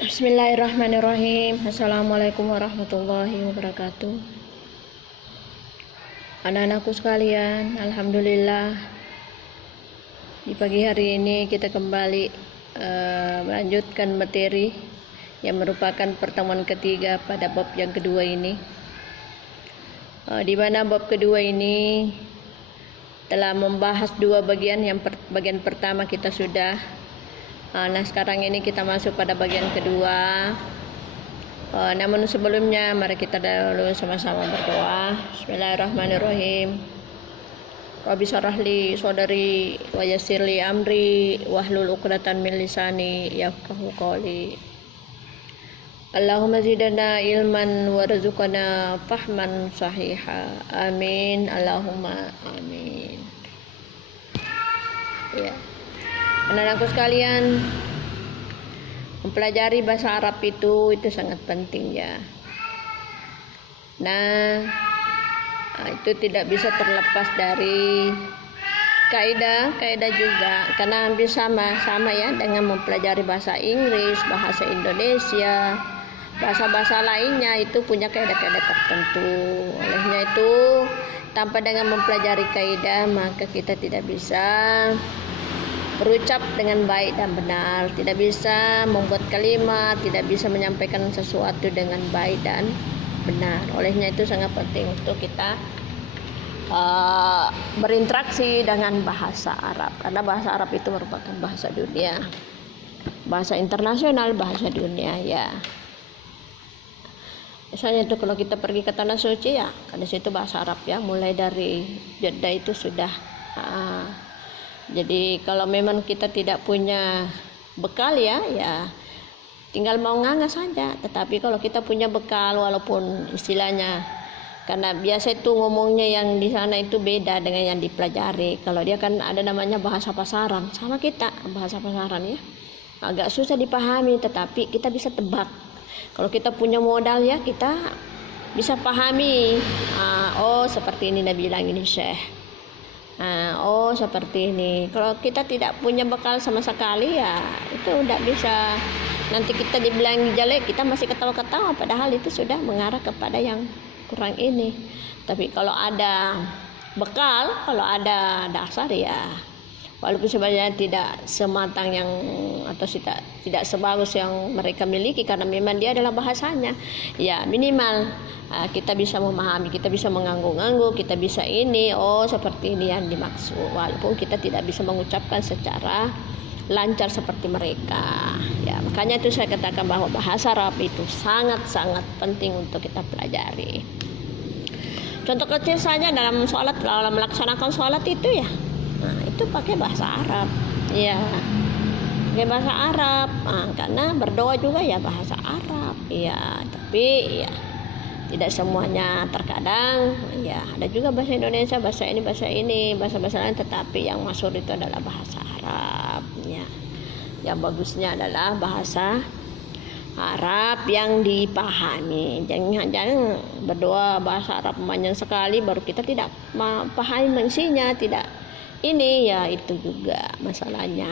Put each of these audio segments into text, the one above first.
Bismillahirrahmanirrahim. Assalamualaikum warahmatullahi wabarakatuh. Anak-anakku sekalian, alhamdulillah di pagi hari ini kita kembali melanjutkan materi yang merupakan pertemuan ketiga pada bab yang kedua ini, di mana bab kedua ini telah membahas dua bagian. Bagian pertama kita sudah. Nah, sekarang ini kita masuk pada bagian kedua. Namun sebelumnya mari kita dahulu sama-sama berdoa. Bismillahirrahmanirrahim. Rabbi syrah li sadri wa yassir li amri wahlul 'uqdatam min lisani yafqahu qawli. Allahumma zidna ilman warzuqna fahman sahiha. Amin. Allahumma amin. Ya. Anak-anakku sekalian, mempelajari bahasa Arab itu sangat penting ya. Nah, itu tidak bisa terlepas dari kaidah juga, karena hampir sama ya dengan mempelajari bahasa Inggris, bahasa Indonesia, bahasa-bahasa lainnya itu punya kaidah-kaidah tertentu. Olehnya itu, tanpa dengan mempelajari kaidah maka kita tidak bisa berucap dengan baik dan benar, tidak bisa membuat kalimat, tidak bisa menyampaikan sesuatu dengan baik dan benar. Olehnya itu sangat penting untuk kita berinteraksi dengan bahasa Arab, karena bahasa Arab itu merupakan bahasa dunia, bahasa internasional, bahasa dunia ya. Misalnya itu kalau kita pergi ke tanah suci ya, karena situ bahasa Arab ya, mulai dari Jeddah itu sudah. Jadi kalau memang kita tidak punya bekal ya tinggal mau nganga saja. Tetapi kalau kita punya bekal, walaupun istilahnya, karena biasa itu ngomongnya yang di sana itu beda dengan yang dipelajari. Kalau dia kan ada namanya bahasa pasaran, sama kita bahasa pasaran ya, agak susah dipahami, tetapi kita bisa tebak. Kalau kita punya modal ya, kita bisa pahami. Oh seperti ini Nabi bilang ini Syekh. Oh seperti ini. Kalau kita tidak punya bekal sama sekali ya itu tidak bisa. Nanti kita dibilang jelek, kita masih ketawa-ketawa, padahal itu sudah mengarah kepada yang kurang ini. Tapi kalau ada bekal, kalau ada dasar ya, walaupun sebenarnya tidak sematang yang atau tidak sebagus yang mereka miliki, karena memang dia adalah bahasanya ya, minimal kita bisa memahami, kita bisa mengangguk-angguk, kita bisa ini, oh seperti ini yang dimaksud, walaupun kita tidak bisa mengucapkan secara lancar seperti mereka ya. Makanya itu saya katakan bahwa bahasa Arab itu sangat-sangat penting untuk kita pelajari. Contoh kecil saja dalam sholat, dalam melaksanakan sholat itu ya, itu pakai bahasa Arab ya, pakai bahasa Arab. Karena berdoa juga ya bahasa Arab ya, tapi ya tidak semuanya. Terkadang ya ada juga bahasa Indonesia, bahasa ini, bahasa lain, tetapi yang masyhur itu adalah bahasa Arab ya. Yang bagusnya adalah bahasa Arab yang dipahami. Jangan berdoa bahasa Arab panjang sekali baru kita tidak pahami isinya, tidak ini ya, itu juga masalahnya.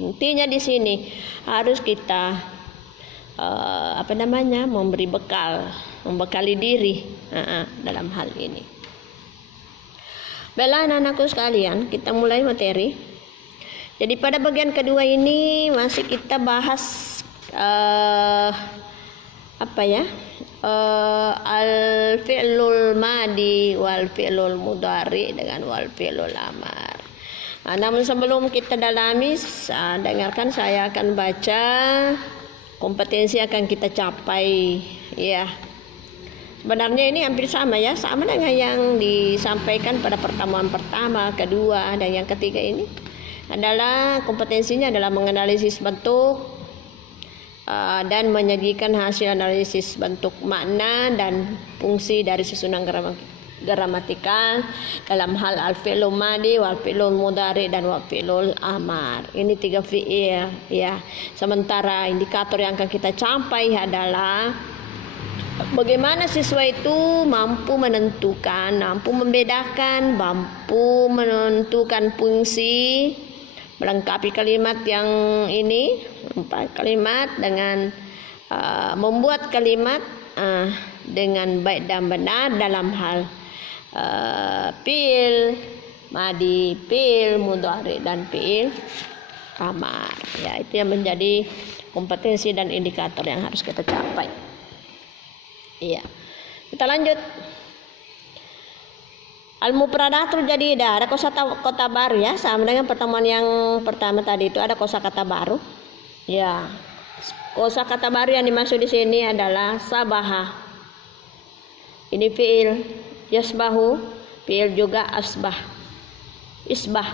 Intinya di sini harus kita memberi bekal, membekali diri dalam hal ini. Baiklah anak-anakku sekalian, kita mulai materi. Jadi pada bagian kedua ini masih kita bahas al-fi'lul madi wal fi'lul mudhari dengan wal fi'lul amar. Namun sebelum kita dalami, dengarkan saya akan baca kompetensi akan kita capai ya. Sebenarnya ini hampir sama ya, sama dengan yang disampaikan pada pertemuan pertama, kedua, dan yang ketiga. Ini adalah kompetensinya adalah menganalisis bentuk dan menyajikan hasil analisis bentuk, makna dan fungsi dari susunan gramatikal dalam hal al-fi'lul madi, wal fi'lul mudhari dan wal fi'lul amar. Ini 3 fi'il ya. Sementara indikator yang akan kita capai adalah bagaimana siswa itu mampu menentukan, mampu membedakan, mampu menentukan fungsi melengkapi kalimat yang ini, kalimat dengan membuat kalimat dengan baik dan benar dalam hal fiil madi, fiil mudhari dan fiil amar. Ya, itu yang menjadi kompetensi dan indikator yang harus kita capai. Iya. Kita lanjut. Al-mufradatul jadidah, ada kosakata baru ya, sama dengan pertemuan yang pertama tadi itu ada kosakata baru. Ya. Kosakata baru yang dimaksud di sini adalah sabaha. Ini fiil, yasbahu, fiil juga asbah. Isbah.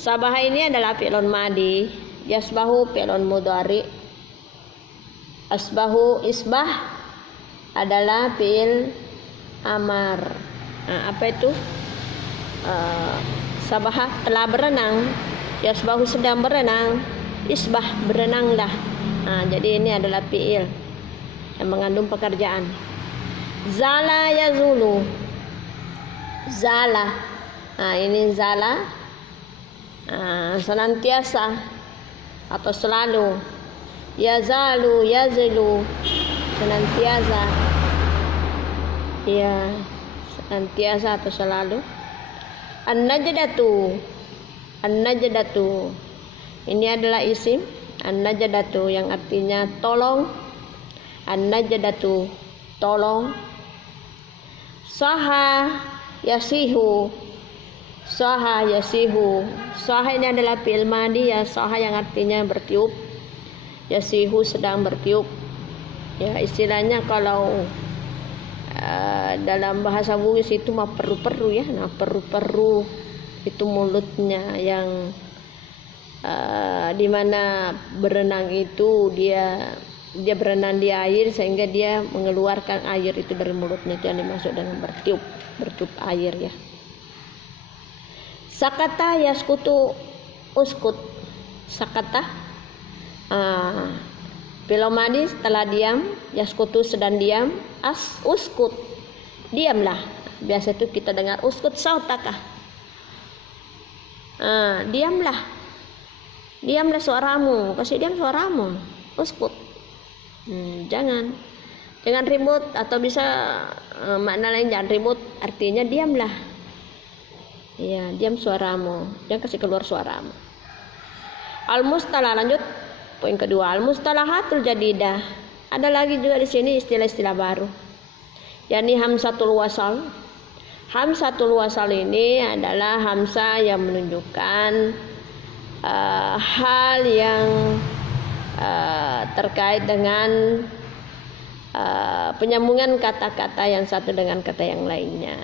Sabaha ini adalah fi'lun madi, yasbahu fi'lun mudhari. Asbahu isbah adalah fi'il amar. Apa itu? Sabaha telah berenang, yasbahu sedang berenang, isbah berenanglah. Jadi ini adalah fi'il yang mengandung pekerjaan. Zala yazulu, zala. Ini zala, senantiasa atau selalu. Yazalu, yazlu, senantiasa. Ya, senantiasa atau selalu. An-najdatu, an-najdatu. Ini adalah isim. An-najdatu yang artinya tolong. An-najdatu, tolong. Saha yasihu, saha yasihu. Saha ini adalah fi'il madi ya, saha yang artinya bertiup. Yasihu sedang bertiup. Ya, istilahnya kalau dalam bahasa Bugis itu mah peru-peru ya. Nah, peru-peru itu mulutnya yang dimana berenang itu dia berenang di air sehingga dia mengeluarkan air itu dari mulutnya, itu yang dimaksud dengan bertiup air ya. Sakata yaskutu uskut. Sakata fi'il madi setelah diam, yaskutu sedang diam, uskut diamlah. Biasa itu kita dengar uskut sautaka. Diamlah suaramu, kasih diam suaramu, uskut. Jangan ribut, atau bisa makna lain jangan ribut, artinya diamlah. Ya, diam suaramu, jangan kasih keluar suaramu. Al-mustalah, lanjut poin kedua, al-mustalahatul jadidah. Ada lagi juga di sini istilah-istilah baru. yakni hamzatul wasal. Hamzatul wasal ini adalah hamzah yang menunjukkan hal yang terkait dengan penyambungan kata-kata yang satu dengan kata yang lainnya.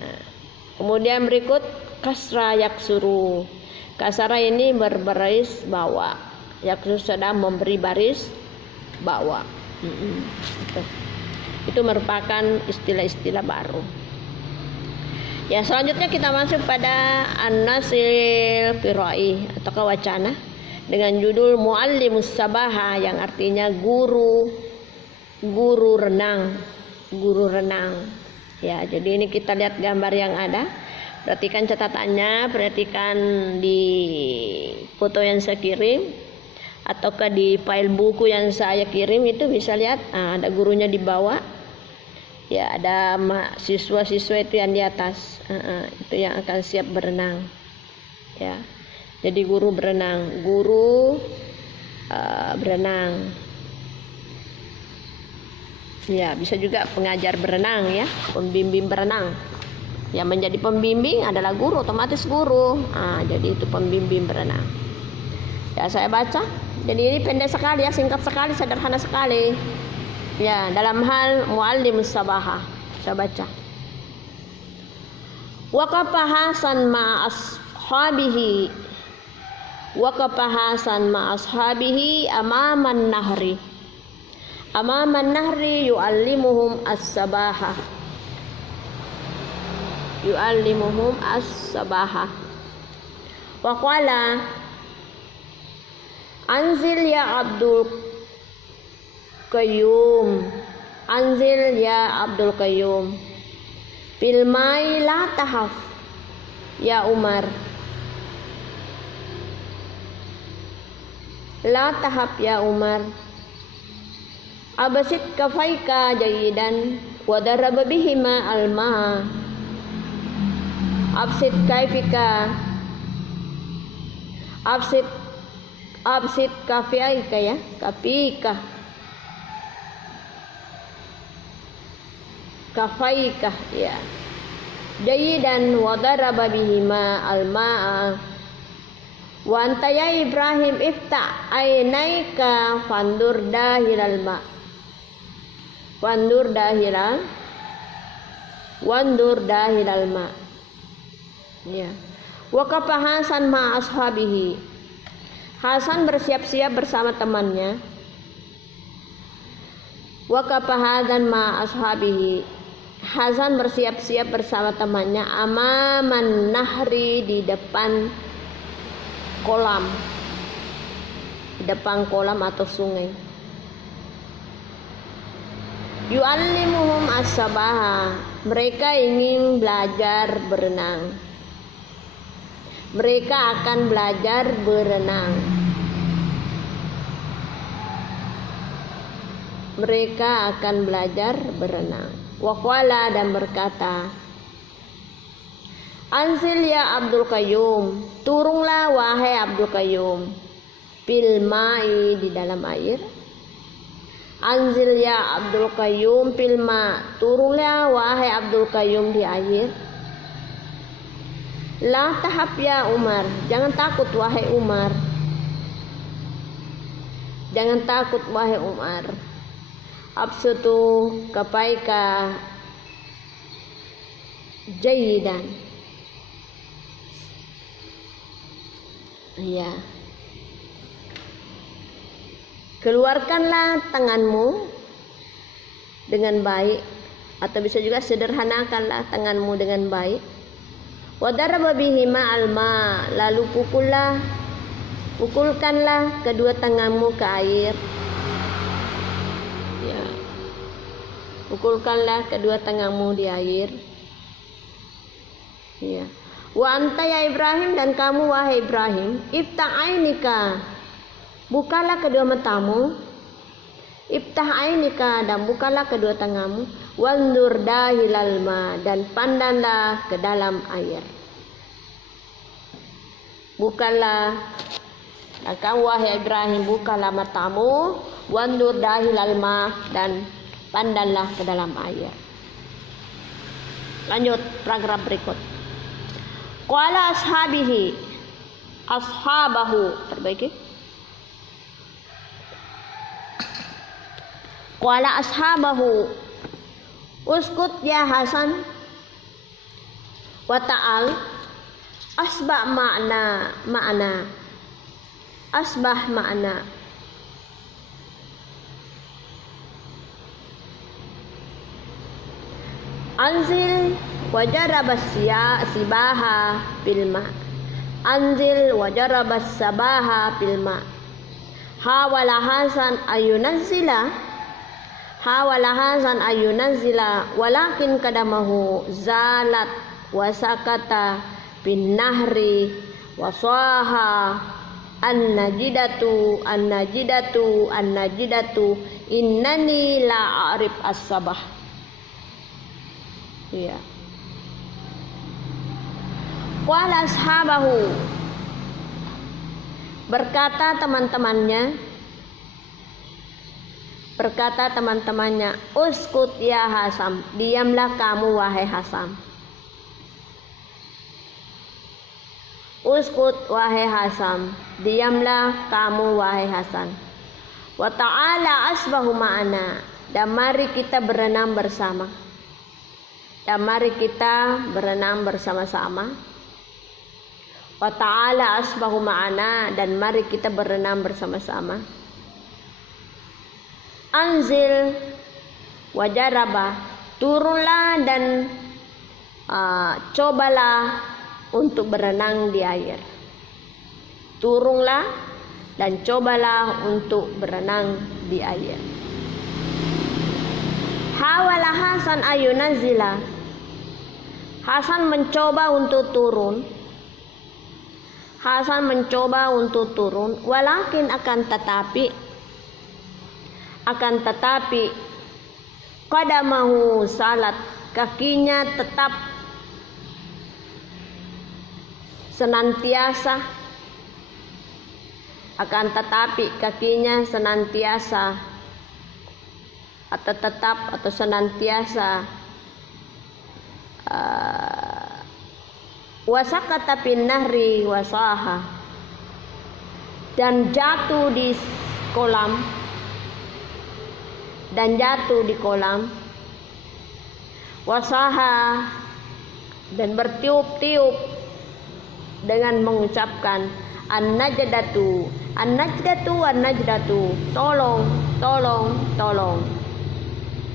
Kemudian berikut kasra yaksuru. Kasra ini berbaris bawah. Yaksuru sedang memberi baris bawah. Itu merupakan istilah-istilah baru. Ya, selanjutnya kita masuk pada an-nasil firai atau wacana dengan judul Muallimus Sabaha, yang artinya guru renang. Ya, jadi ini kita lihat gambar yang ada. Perhatikan catatannya, perhatikan di foto yang saya kirim ataukah di file buku yang saya kirim, itu bisa lihat ada gurunya di bawah. Ya, ada siswa-siswa itu yang di atas, itu yang akan siap berenang. Ya, jadi guru berenang, berenang. Ya, bisa juga pengajar berenang ya, pembimbing berenang. Yang menjadi pembimbing adalah guru, otomatis guru. Jadi itu pembimbing berenang. Ya, saya baca. Jadi ini pendek sekali ya, singkat sekali, sederhana sekali. Ya, dalam hal Muallimus Sabaha, saya baca. Waqafa Hasan ma ashabihi. Waqafa Hasan ma ashabihi amaman nahri. Amaman nahri yu'allimuhum as-sabaha. Yu'allimuhum as-sabaha. Wa qala anzil ya Abdul Qayyum, anzil ya Abdul Qayyum, bil mai la tahaf ya Umar. La tahap ya Umar. Abasit kafaika jayidan wa daraba bihima alma. Absit kaifika. Absit kafaika ya, kafika. Kafaika ya. Jayidan wa daraba bihima alma. Wa anta ya Ibrahim ifta ainaika fandur dahiral ma. Wandur dahiral ma. Ya. Waqafa Hasan ma ashabihi. Hasan bersiap-siap bersama temannya. Waqafa Hasan ma ashabihi. Hasan bersiap-siap bersama temannya amaman nahri di depan kolam. Di depan kolam atau sungai. Yu'allimuhum as-sabaha. Mereka ingin belajar berenang. Mereka akan belajar berenang. Mereka akan belajar berenang. Waqala dan berkata, Anzil ya Abdul Qayyum. Turunlah wahai Abdul Qayyum. Fil ma'i di dalam air. Anzil ya Abdul Qayyum fil ma. Turunlah wahai Abdul Qayyum di air. La tahap ya Umar. Jangan takut wahai Umar. Jangan takut wahai Umar. Absutu kafaika jayidan. Ya. Keluarkanlah tanganmu dengan baik, atau bisa juga sederhanakanlah tanganmu dengan baik. Wadaraba bihima alma. Lalu pukulkanlah kedua tanganmu ke air. Ya. Pukulkanlah kedua tanganmu di air. Ya. Wa anta ya Ibrahim, dan kamu wahai Ibrahim, ifta'ainika. Bukalah kedua matamu. Ifta'ainika, dan bukalah kedua tanganmu. Wandur dahilal ma, dan pandanglah ke dalam air. Bukalah, dan kamu wahai Ibrahim, bukalah matamu. Wandur dahilal ma, dan pandanglah ke dalam air. Lanjut paragraf berikut. Qala ashabahu, perbaiki. Qala ashabahu, uskut ya Hasan wa ta'al. Asbah makna. Anzil wajarabas sibaha filma. Anzil wajarabas sabaha filma. Hawala Hasan ayunazila walakin kadamahu zalat wasakata bin nahri wasaha an-najidatu innani la a'rif as-sabah. Ya. Qala ashabahu, berkata teman-temannya, uskut ya Hasan, diamlah kamu wahai Hasan. Uskut wahai Hasan, diamlah kamu wahai Hasan. Wa ta'ala asbahu ma'ana, dan mari kita berenang bersama. Wa ta'ala asbahu ma'ana, dan mari kita berenang bersama-sama. Anzil wajaraba, turunlah dan cobalah untuk berenang di air. Turunlah dan cobalah untuk berenang di air. Hawala Hasan ayunazila, Hasan mencoba untuk turun. Hasan mencoba untuk turun, walakin akan tetapi qadamahu salat, kakinya tetap senantiasa, akan tetapi kakinya senantiasa atau tetap atau senantiasa wasaqata fin nahri wasaha, dan jatuh di kolam wasaha, dan bertiup-tiup dengan mengucapkan an-najdatu, tolong,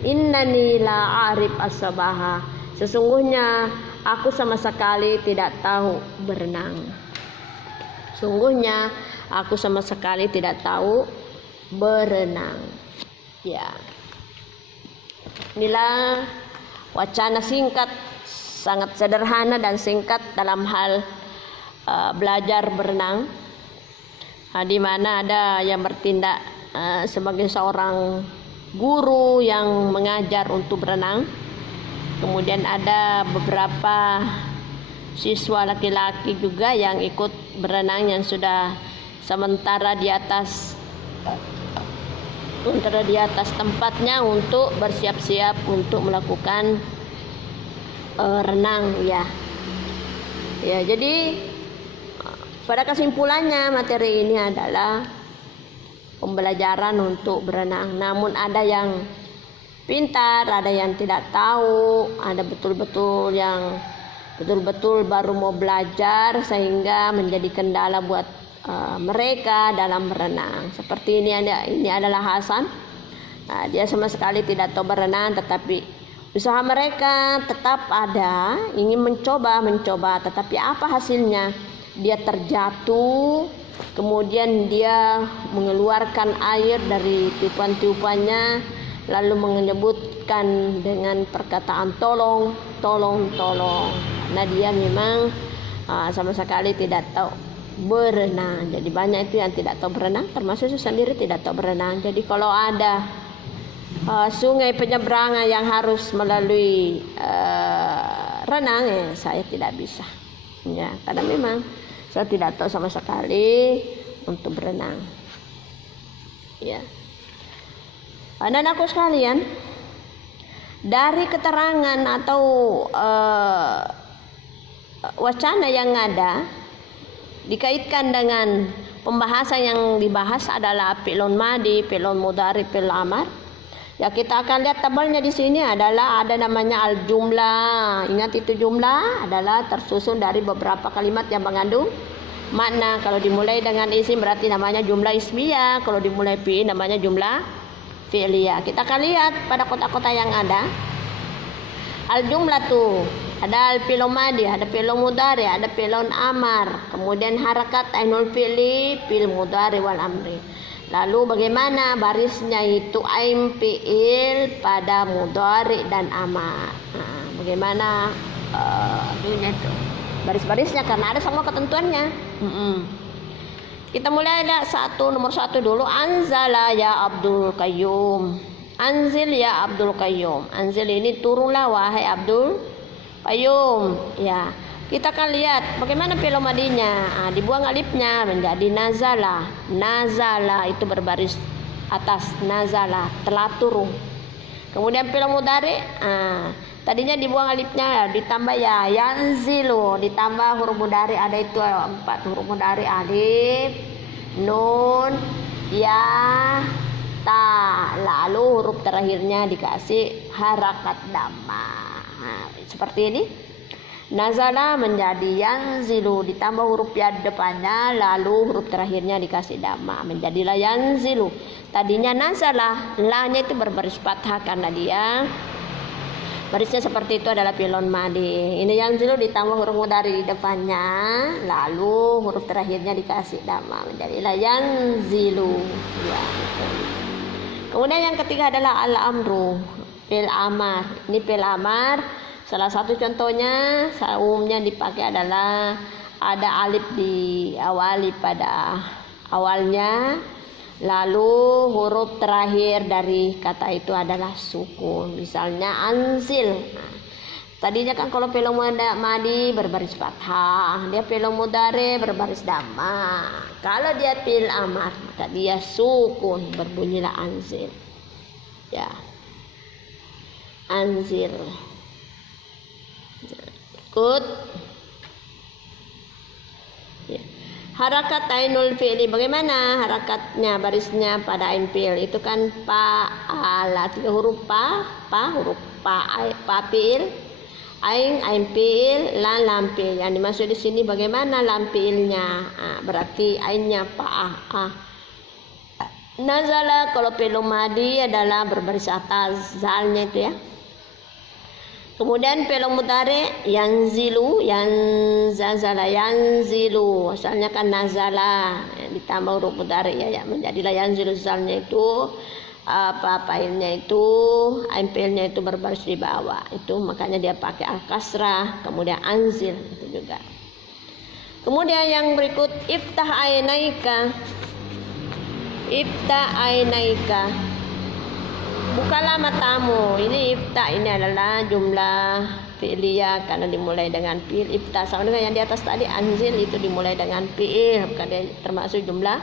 innani la arif as-sabaha, sesungguhnya aku sama sekali tidak tahu berenang. Sungguhnya aku sama sekali tidak tahu berenang. Ya, inilah wacana singkat, sangat sederhana dan singkat dalam hal belajar berenang, di mana ada yang bertindak sebagai seorang guru yang mengajar untuk berenang. Kemudian ada beberapa siswa laki-laki juga yang ikut berenang, yang sudah sementara di atas tempatnya untuk bersiap-siap untuk melakukan renang, ya. Jadi pada kesimpulannya materi ini adalah pembelajaran untuk berenang. Namun ada yang pintar, ada yang tidak tahu, ada betul-betul yang betul-betul baru mau belajar sehingga menjadi kendala buat mereka dalam berenang. Seperti ini adalah Hasan. Dia sama sekali tidak tahu berenang, tetapi usaha mereka tetap ada, ingin mencoba, tetapi apa hasilnya? Dia terjatuh, kemudian dia mengeluarkan air dari tiupan-tiupannya, lalu menyebutkan dengan perkataan tolong. Nah, dia memang sama sekali tidak tahu berenang. Jadi banyak itu yang tidak tahu berenang, termasuk saya sendiri tidak tahu berenang. Jadi kalau ada sungai penyeberangan yang harus melalui renang, ya saya tidak bisa. Ya, karena memang saya tidak tahu sama sekali untuk berenang. Ya. Anak-anakku sekalian, dari keterangan atau wacana yang ada dikaitkan dengan pembahasan yang dibahas adalah fi'lun madi, fi'lun mudhari, fi'l amar. Ya, kita akan lihat tabelnya di sini adalah ada namanya al-jumlah. Ingat, itu jumlah adalah tersusun dari beberapa kalimat yang mengandung makna. Kalau dimulai dengan isim berarti namanya jumlah ismiyah, kalau dimulai fi'il namanya jumlah fi'liyah. Kita akan lihat pada kotak-kotak yang ada. Al-jumlah tuh ada al-fi'lun madi, ada fi'lun mudhari, ada fi'lun amar. Kemudian harakat ainul fi'li, fi'il mudhari wal amri. Lalu bagaimana barisnya? Itu ain fi'il pada mudhari dan amar. Bagaimana itu baris-barisnya, karena ada semua ketentuannya. Kita mulai nomor satu dulu. Anzala ya Abdul Qayyum. Anzil ya Abdul Qayyum. Anzil ini turunlah wahai Abdul Qayyum. Ya. Kita akan lihat bagaimana fi'il madinya. Dibuang alifnya menjadi nazala. Nazala itu berbaris atas, nazala telah turun. Kemudian fi'il mudhari, tadinya dibuang alifnya, ditambah ya, yanzilu, ditambah huruf mudhari, ada itu 4 huruf mudhari, alif, nun, ya, ta. Lalu huruf terakhirnya dikasih harakat dhamma. Seperti ini. Nazala menjadi yanzilu, ditambah huruf ya depannya, lalu huruf terakhirnya dikasih dhamma, menjadilah yanzilu. Tadinya nazala, la-nya itu berbaris fathah karena dia barisnya seperti itu adalah fi'lun madi. Ini yanzilu ditambah huruf mudhari di depannya, lalu huruf terakhirnya dikasih dhamma, menjadilah yanzilu. Ya. Kemudian yang ketiga adalah al-amru, fi'il amar. Ini fi'il amar. Salah satu contohnya umumnya dipakai adalah ada alif diawali pada awalnya, lalu huruf terakhir dari kata itu adalah sukun. Misalnya anzil. Nah, tadinya kan kalau fi'il madi berbaris fathah, dia fi'il mudhari berbaris dhamma. Kalau dia fi'il amar maka dia sukun, berbunyilah anzil. Ya. Anzil. Ikut. Ya. Harakat ainul fi'li, bagaimana harakatnya, barisnya pada ain fi'il itu kan fa'ala, 3 huruf huruf pa fi'il, ain fi'il, lam fi'il. Yang dimaksud di sini bagaimana lam fi'ilnya? Berarti ainnya fa'ah. Nazala kalau fi'il madi adalah berbaris atas zalnya itu ya. Kemudian fi'il mudhari yanzilu, yanzala, yanzilu. Asalnya kan nazala, ditambah huruf mudhari ya, menjadilah yanzilu, zalnya itu failnya itu ain fi'ilnya itu berbaris di bawah, itu makanya dia pakai al kasrah. Kemudian anzil itu juga. Kemudian yang berikut iftah ainaika, iftah ainaika, bukalah matamu. Ini iftah, ini adalah jumlah fi'liyah karena dimulai dengan fi'il. Iftah sama dengan yang di atas tadi, anzil itu dimulai dengan fi'il, karena termasuk jumlah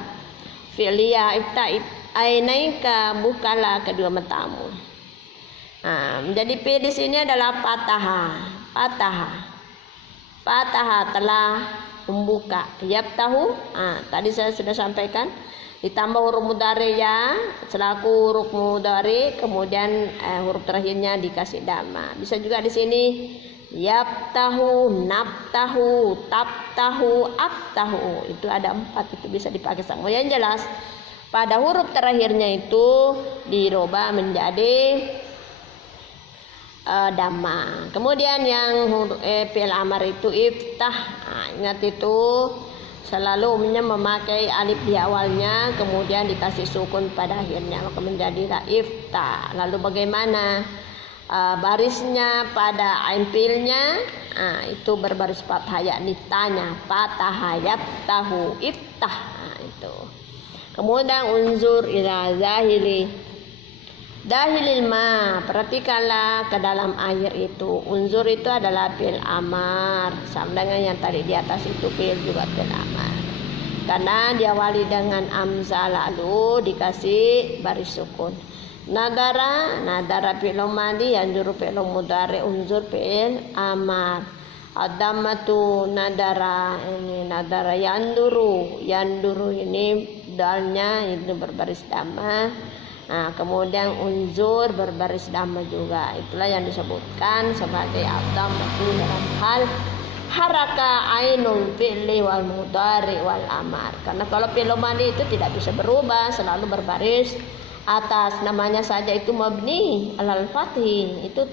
fi'liyah. Iftah ainaika, bukalah kedua matamu. Nah, menjadi fi'il di sini adalah fataha telah membuka. Yaftahu, tadi saya sudah sampaikan, ditambah huruf mudhari ya selaku huruf mudhari, kemudian huruf terakhirnya dikasih dhamma. Bisa juga di sini yaftahu, naftahu, taftahu, aftahu. Itu ada 4, itu bisa dipakai sama. Yang jelas pada huruf terakhirnya itu dirubah menjadi dhamma. Kemudian yang fi'il amar itu iftah. Ingat itu selalu umumnya memakai alif di awalnya, kemudian dikasih sukun pada akhirnya, maka menjadilah iftah. Lalu bagaimana barisnya pada ain fi'ilnya? Itu berbaris fathah, yakni tanya, fatah, yaftahu, iftah. Itu. Kemudian unzur ila dahilil ma, perhatikanlah ke dalam air itu. Unzur itu adalah fi'il amar, sama dengan yang tadi di atas itu fi'il juga fi'il amar. Karena diawali dengan amzah lalu dikasih baris sukun. Nadara fi'il madi, yanzuru fi'il mudhari, unzur fi'il amar. Ad-dhammatu nadara, ini nadara yanduru ini dalnya itu berbaris dhamma. Nah, kemudian unzur berbaris dhamma juga. Itulah yang disebutkan sebagai ad-dhammatu dalam hal haraka ainul fi'li wal mudhari wal amar. Karena kalau fi'il madi itu tidak bisa berubah, selalu berbaris atas. Namanya saja itu mabni alal fathi, itu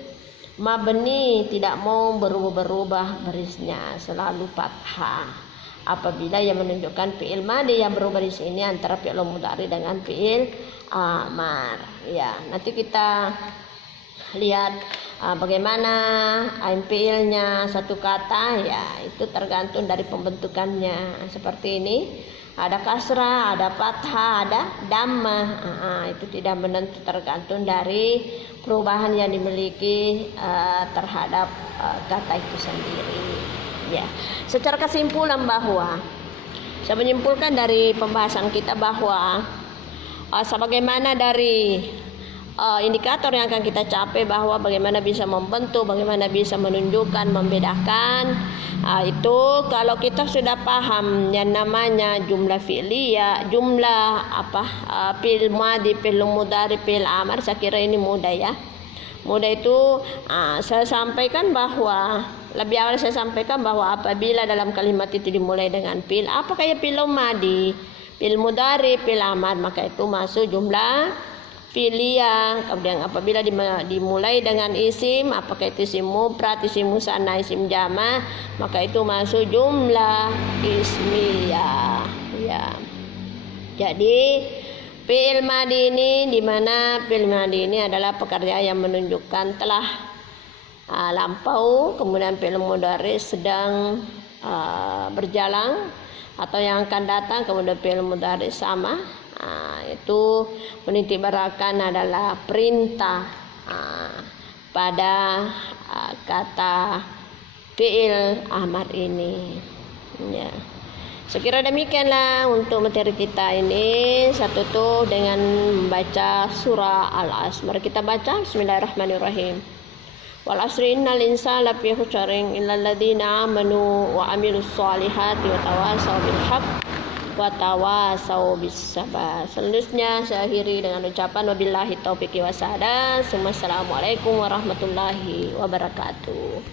mabni, tidak mau berubah-berubah barisnya, selalu fathah. Apabila yang menunjukkan fi'il madi yang berubah di sini antara fi'il mudhari dengan fi'il amar. Ya, nanti kita lihat bagaimana ain fi'ilnya satu kata ya, itu tergantung dari pembentukannya. Seperti ini, ada kasrah, ada fathah, ada dhamma. Itu tidak menentu, tergantung dari perubahan yang dimiliki terhadap kata itu sendiri. Ya, secara kesimpulan bahwa saya menyimpulkan dari pembahasan kita bahwa sebagaimana dari indikator yang akan kita capai bahwa bagaimana bisa membentuk, bagaimana bisa menunjukkan, membedakan, itu kalau kita sudah paham yang namanya jumlah fi'liyah, jumlah fi'il madi, fi'il mudhari, fi'il amar, saya kira ini mudah ya. Mudah itu saya sampaikan bahwa lebih awal saya sampaikan bahwa apabila dalam kalimat itu dimulai dengan fi'il, apa kayak fi'il madi, fi'il mudhari, fi'il amar, maka itu masuk jumlah fi'liyah. Kemudian apabila dimulai dengan isim, apakah itu isim mufrad, isim musanna, isim jama', maka itu masuk jumlah ismiyah. Ya. Jadi fi'il madi ini, di mana fi'il madi ini adalah pekerjaan yang menunjukkan telah lampau, kemudian fi'il mudhari sedang berjalan atau yang akan datang, kemudian fi'il mudhari sama. Itu menitikberatkan adalah perintah pada kata fi'il amar ini. Ya. Sekira demikianlah untuk materi kita ini. Saya tutup dengan membaca surah Al-Asr. Mari kita baca. Bismillahirrahmanirrahim. Wal asri innal insana lafi khusrin illal ladzina amanu wa amilus solihati wa tawasaw bil haqq wa tawasaw bis sabr. Selanjutnya saya akhiri dengan ucapan wabillahi taufiq wa hidayah. Assalamualaikum warahmatullahi wabarakatuh.